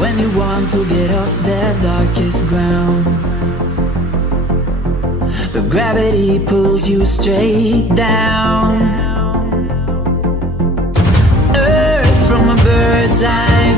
when you want to get off that darkest ground. But gravity pulls you straight down. Earth from a bird's eye